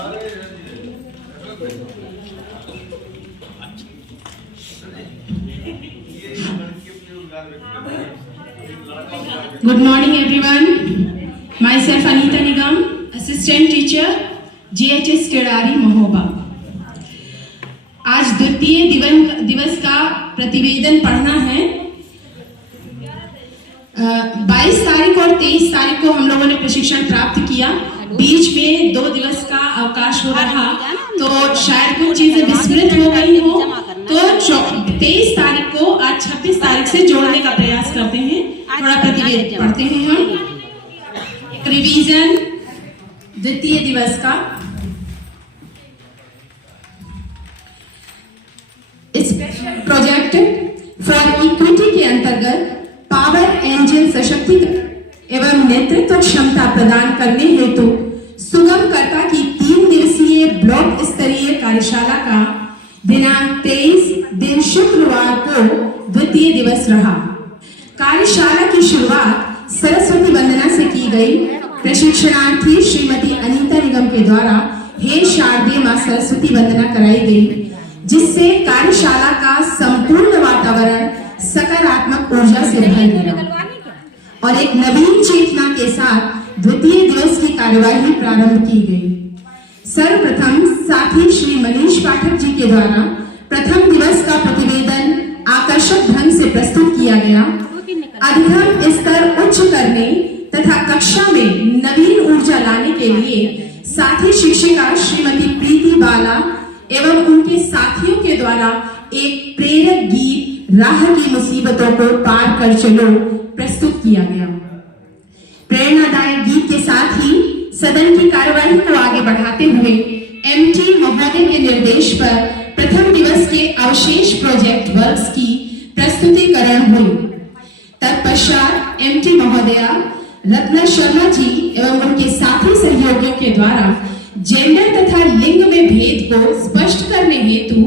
Good morning everyone. Myself Anita Nigam, Assistant Teacher, GHS केड़ारी Mahoba. आज द्वितीय दिवस का प्रतिवेदन पढ़ना है। 22 तारीख और 23 तारीख को हम लोगों ने प्रशिक्षण प्राप्त किया। बीच में 2 दिवस का अवकाश हो रहा तो शायद कुछ चीजें विस्मृत हो गई हो, तो 23 तारीख को आज 26 तारीख से जोड़ने का प्रयास करते हैं। थोड़ा प्रतिवेदन पढ़ते हैं हम। एक रिवीजन द्वितीय दिवस का। स्पेशल प्रोजेक्ट फॉर इक्विटी के अंतर्गत पावर एंजिन सशक्तिकरण एवं नेतृत्व क्षमता प्रदान करने हेतु सुगमकर्ता की 3 दिवसीय ब्लॉक स्तरीय कार्यशाला का दिनांक 23 दिन शुक्रवार को द्वितीय दिवस रहा। कार्यशाला की शुरुआत सरस्वती वंदना से की गई। प्रशिक्षणार्थी श्रीमती अनीता निगम के द्वारा हे शारदीय मां सरस्वती वंदना कराई गई, जिससे कार्यशाला का संपूर्ण वातावरण सकारात्मक ऊर्जा से भर गया और एक नवीन चेतना के साथ द्वितीय दिवस की कार्यवाही प्रारंभ की गई। सर्वप्रथम साथी श्री मनीष पाठक जी के द्वारा प्रथम दिवस का प्रतिवेदन आकर्षक ढंग से प्रस्तुत किया गया। अधिगम स्तर उच्च करने तथा कक्षा में नवीन ऊर्जा लाने के लिए साथी शिक्षिका श्रीमती प्रीति बाला एवं उनके साथियों के द्वारा एक प्रेरक गीत राह की मुसीबतों को पार कर चलो प्रस्तुत किया गया। प्रेरणादायक गीत के साथ ही सदन की कार्यवाही को आगे बढ़ाते हुए एमटी महोदय के निर्देश पर प्रथम दिवस के अवशेष प्रोजेक्ट वर्क्स की प्रस्तुतिकरण हुई। तत्पश्चात एमटी महोदया रत्ना शर्मा जी एवं उनके साथी सहयोगियों के द्वारा जेंडर तथा लिंग में भेद को स्पष्ट करने हेतु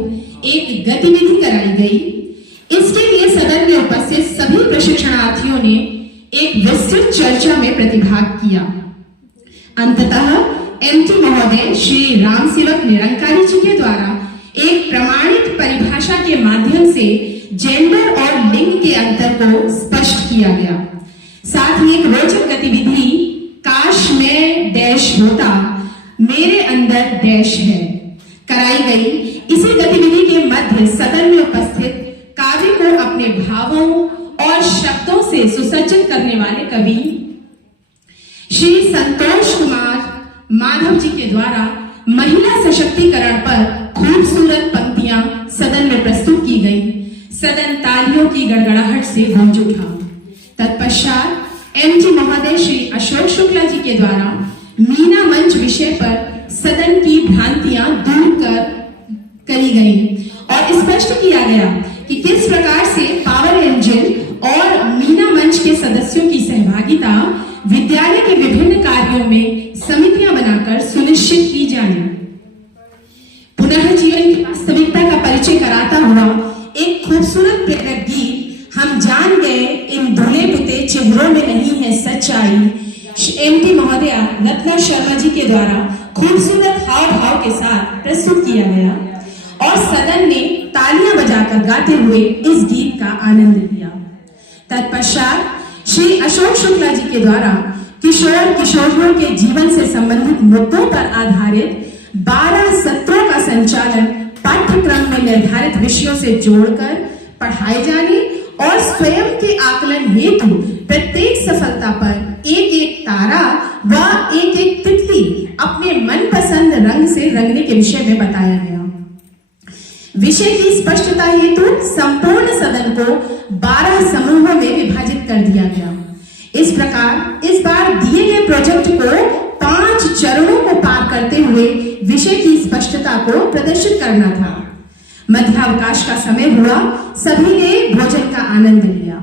एक गतिविधि कराई गई। इसके लिए सदन में उपस्थित सभी प्रशिक्षणार्थियों ने एक विस्तृत चर्चा में प्रतिभाग किया। अंततः एमटी महोदय श्री राम सेवक निरंकारी जी के द्वारा एक प्रमाणित परिभाषा के माध्यम से जेंडर और लिंग के अंतर को स्पष्ट किया गया। साथ ही एक रोचक गतिविधि काश मैं डैश होता मेरे अंदर डैश है कराई गई। इसी गतिविधि के मध्य सदन में उपस्थित काव्य को अपने भावों और शब्दों से सुसज्जित करने वाले कवि श्री संतोष कुमार माधव जी के द्वारा महिला सशक्तिकरण पर खूबसूरत पंक्तियां सदन में प्रस्तुत की गई। सदन तालियों की गड़गड़ाहट से गूंज उठा। तत्पश्चात एमजी महोदय श्री अशोक शुक्ला जी के द्वारा मीना मंच विषय पर सदन की भ्रांतियां दूर करी गई और स्पष्ट किया गया कि किस प्रकार से पावर इंजन और मीना मंच के सदस्यों की सहभागिता विद्यालय के विभिन्न कार्यों में समितियां बनाकर सुनिश्चित की जाए। पुनः जीवन की वास्तविकता का परिचय कराता हुआ एक खूबसूरत प्रेरक गीत हम जान गए इन धुले पुते चेहरों में नहीं है सच्चाई एमटी महोदया रत्ना शर्मा जी के द्वारा खूबसूरत हाव भाव के साथ प्रस्तुत किया गया और सदन ने तालियां बजाकर गाते हुए इस गीत का आनंद लिया। तत्पश्चात श्री अशोक शुक्ला जी के द्वारा किशोर किशोरियों के जीवन से संबंधित मुद्दों पर आधारित 12 सत्रों का संचालन पाठ्यक्रम में निर्धारित विषयों से जोड़कर पढ़ाए जाने और स्वयं के आकलन हेतु प्रत्येक सफलता पर एक एक तारा व एक एक तितली अपने मनपसंद रंग से रंगने के विषय में बताया गया। विषय की स्पष्टता हेतु संपूर्ण सदन को 12 समूहों में विभाजित कर दिया गया। इस प्रकार इस बार दिए गए प्रोजेक्ट को 5 चरणों को पार करते हुए विषय की स्पष्टता को प्रदर्शित करना था। मध्यावकाश का समय हुआ, सभी ने भोजन का आनंद लिया।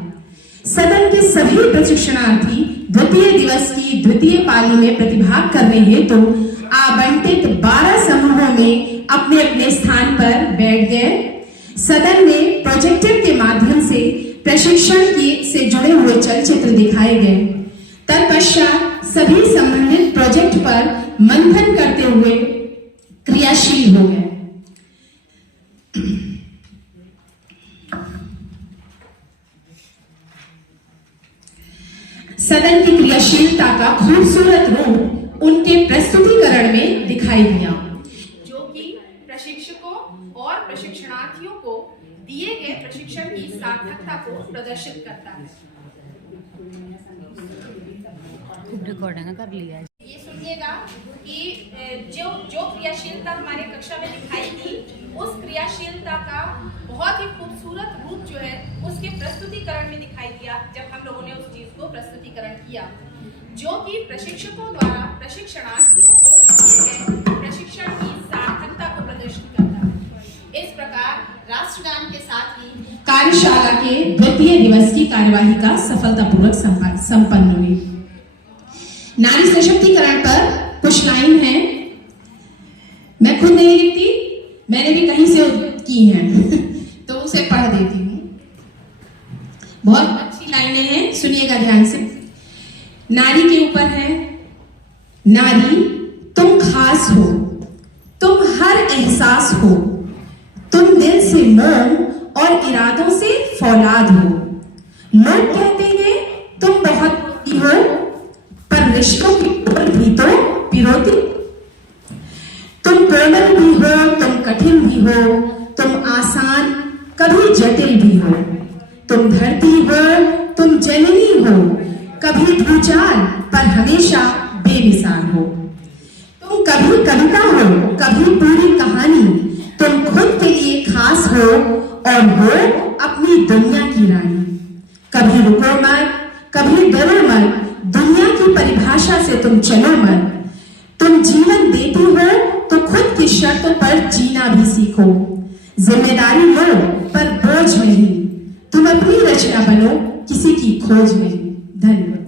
सदन के सभी प्रशिक्षणार्थी द्वितीय दिवस की द्वितीय पाली में प्रतिभाग करने हेतु आवंटित 12 समूहों में अपने अपने स्थान पर बैठ गए। सदन में प्रोजेक्टर के माध्यम से प्रशिक्षण से जुड़े हुए चलचित्र दिखाए गए। तत्पश्चात सभी संबंधित प्रोजेक्ट पर मंथन करते हुए क्रियाशील हो गए। सदन की क्रियाशीलता का खूबसूरत रूप उनके प्रस्तुतिकरण में दिखाई दिया, जो कि प्रशिक्षकों और प्रशिक्षणार्थियों को दिए गए प्रशिक्षण की सार्थकता को प्रदर्शित करता है। रिकॉर्डिंग कर लिया है। ये सुनिएगा कि जो क्रियाशीलता हमारे कक्षा में दिखाई दी, उस क्रियाशीलता का बहुत ही खूबसूरत रूप जो है उसके प्रस्तुतिकरण में दिखाई दिया जब हम लोगों ने उस चीज को प्रस्तुतिकरण किया, जो कि प्रशिक्षकों द्वारा प्रशिक्षणार्थियों को दिए गए प्रशिक्षण की सार्थकता को प्रदर्शित करता है। इस प्रकार राष्ट्रगान के साथ ही कार्यशाला के द्वितीय दिवस की कार्यवाही का सफलतापूर्वक संपन्न हुई। नारी सशक्तिकरण पर कुछ लाइन है, मैं खुद नहीं लिखती, मैंने भी कहीं से की हैं तो उसे पढ़ देती हूँ। बहुत अच्छी लाइनें हैं, सुनिएगा ध्यान से। नारी के ऊपर है, नारी तुम खास हो, तुम हर एहसास हो, तुम दिल से मोम और इरादों से फौलाद हो। लोग कहते हैं तुम बहुत होती हो, पर रिश्तों की डोर भी तो पिरोती। तुम कोमल भी हो, तुम कठिन भी हो, तुम आसान कभी जटिल भी हो। तुम धरती हो, तुम जननी हो, कभी भूचाल पर हमेशा बेमिसाल हो। तुम कभी कविता हो, कभी पूरी कहानी, तुम खुद के लिए खास हो और हो अपनी दुनिया की रानी। कभी रुको मत, कभी डरो मत, दुनिया की परिभाषा से तुम चलो मत। तुम जीवन देती हो तो खुद की शर्तों पर जीना भी सीखो। जिम्मेदारी लो पर बोझ नहीं, तुम अपनी रचना बनो, किसी की खोज नहीं। धन्यवाद।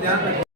ध्यान रखें।